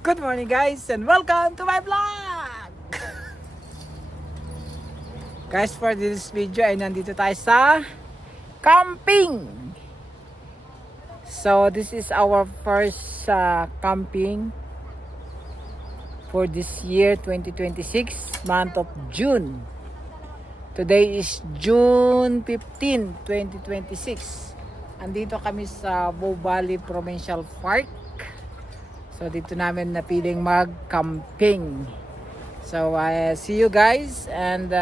Good morning guys and welcome to my vlog! Guys, for this video ay nandito tayo sa camping. So this is our first camping for this year 2026, month of June. Today is June 15, 2026. Andito kami sa Bow Valley Provincial Park. So dito namin napiling mag-camping. So I see you guys and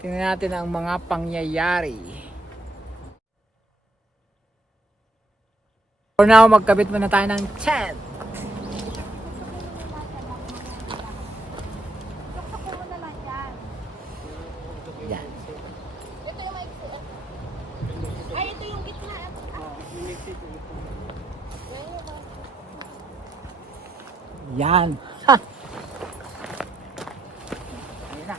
tingnan natin ang mga pangyayari. For now, magkabit muna tayo ng tent. Yan. Ito yung maiksi. Ay, ito yung gitna. Yan. Ha! Ayan na.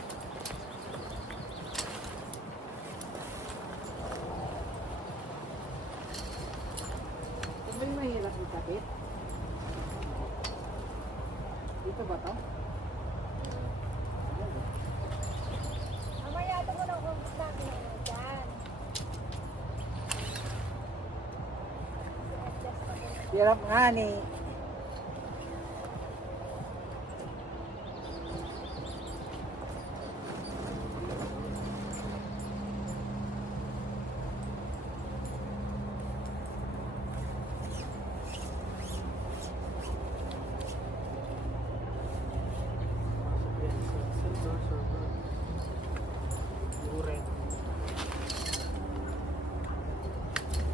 Ito ba yung mahirap yung kapit? Dito ba to? Mamaya ito mo na kung natin dyan. Hirap nga ni.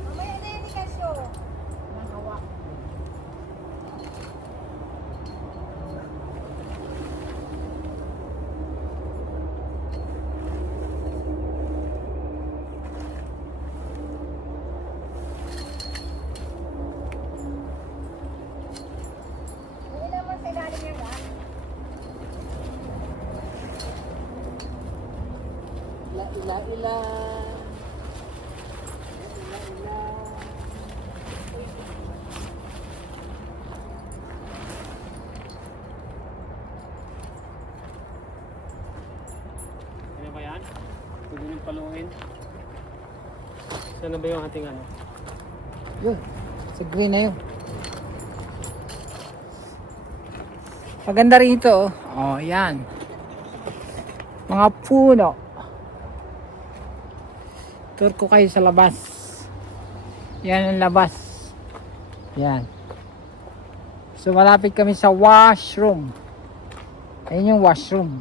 Mamaya na yan, Casio. Hindi naman sa ilalim yan, ha? Ila. Ano ba yan? Pwede nyung paluin. Saan na ba yung ating ano? Yun. Sa green na yun. Maganda rin ito. Oh, yan. Mga puno. Tour ko kayo sa labas. Yan ang labas. Yan. So malapit kami sa washroom. Ayun yung washroom.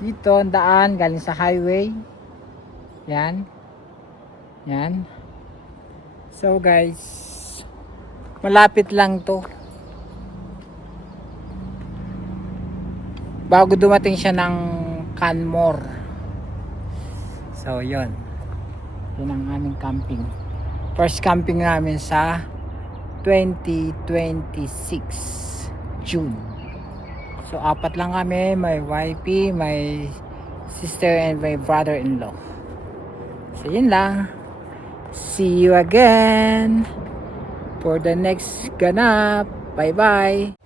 Dito ang daan galing sa highway. Yan. Yan. So guys, malapit lang to. Bago dumating siya ng Canmore. So yun. Yun ang aming camping. First camping namin sa 2026 June. So apat lang kami, my wifey, my sister and my brother-in-law. So yun lang. See you again for the next ganap. Bye bye.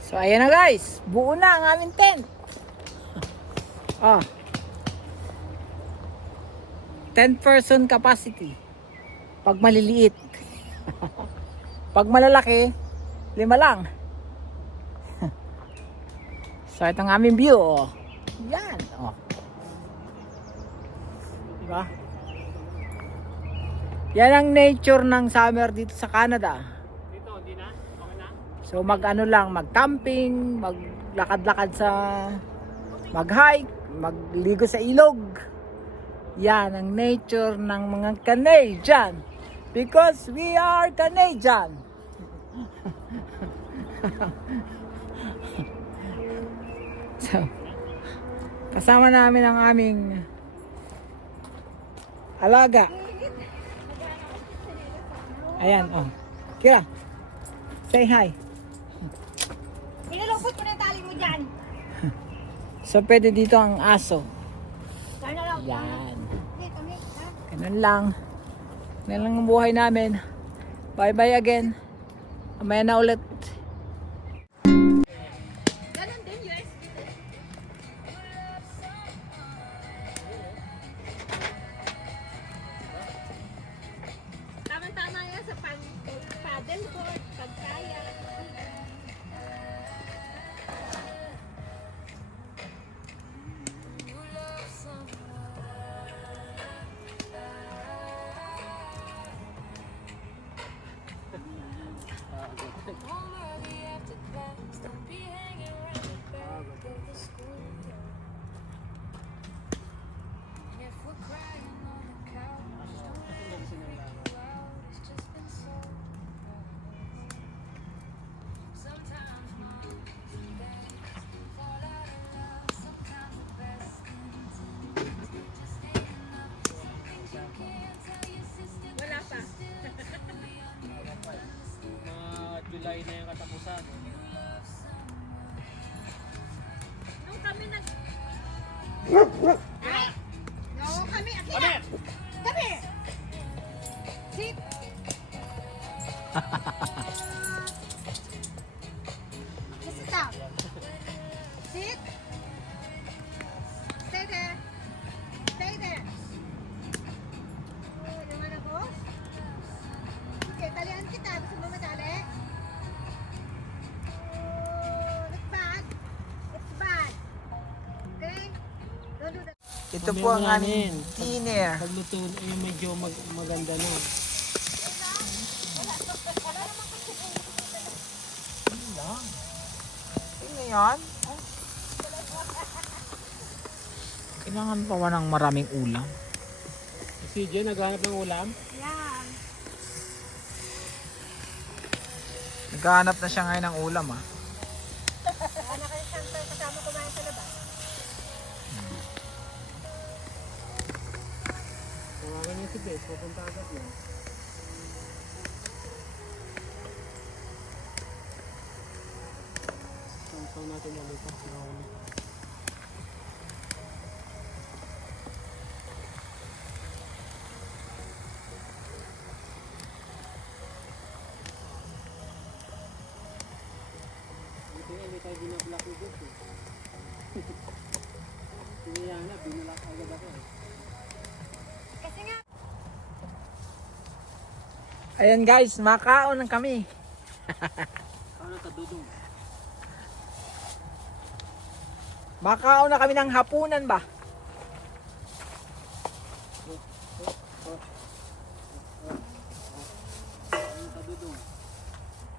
So ayan na guys, buo na ang aming tent. Oh. 10-person capacity. Pag maliliit. Pag malalaki, 5 lang. So ito ang aming view. Oh. Yan. Oh. Diba? Yan ang nature ng summer dito sa Canada. Dito, hindi na? Okay na? So mag-ano lang, mag-camping, maglakad-lakad sa mag-hike, magligo sa ilog. Yan ang nature ng mga Canadian. Because we are Canadian. So, kasama namin ang aming alaga. Ayan, oh. Kira, say hi. Inilupot mo na yung tali mo dyan. So, pwede dito ang aso. Sana lang. Yan. Dito, ha? Ganun lang. Ganun lang ang buhay namin. Bye-bye again. Mamaya na ulit. Ganon din, USB. Tama-tama yan sa paddleboard, pagkaya. Wala pa. Mga July na yung katapusan. Nung kami nag... Ay! No, kami, Akira! Kami! Sit! Just sit down. Sit. Stay there. Stay there. Oh, naman ako. Sige, talian kita. Gusto mo madali? Oh, it's bad. It's bad. Okay? Don't do that. Ito po ang aming tiner. Pagluto yung medyo maganda no. Tingnan yan. Kailangan pa ba ng maraming ulam? Si CJ naghanap ng ulam. Yan. Naghahanap na siya ngayon ng ulam ah. Kaya na kayo siyempre kasama kumain sa labas. Tawagan niya si Beth, pupunta agad na. Sampaw natin ulit. Nakaulit. Hindi tayo binablock ni Beth eh. Kaya na, binulak agad ako eh. Kasi nga, Ayan guys, makaon na kami. Ano ta dudong? Makaon na kami ng hapunan ba? Ano ta dudong?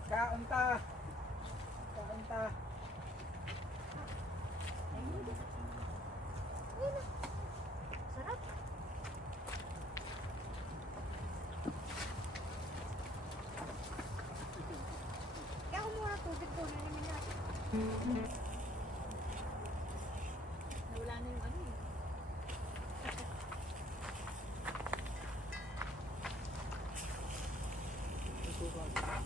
Kaon ta. Kaon ta. sarap. Kaya kumuha tubig ko na naman natin.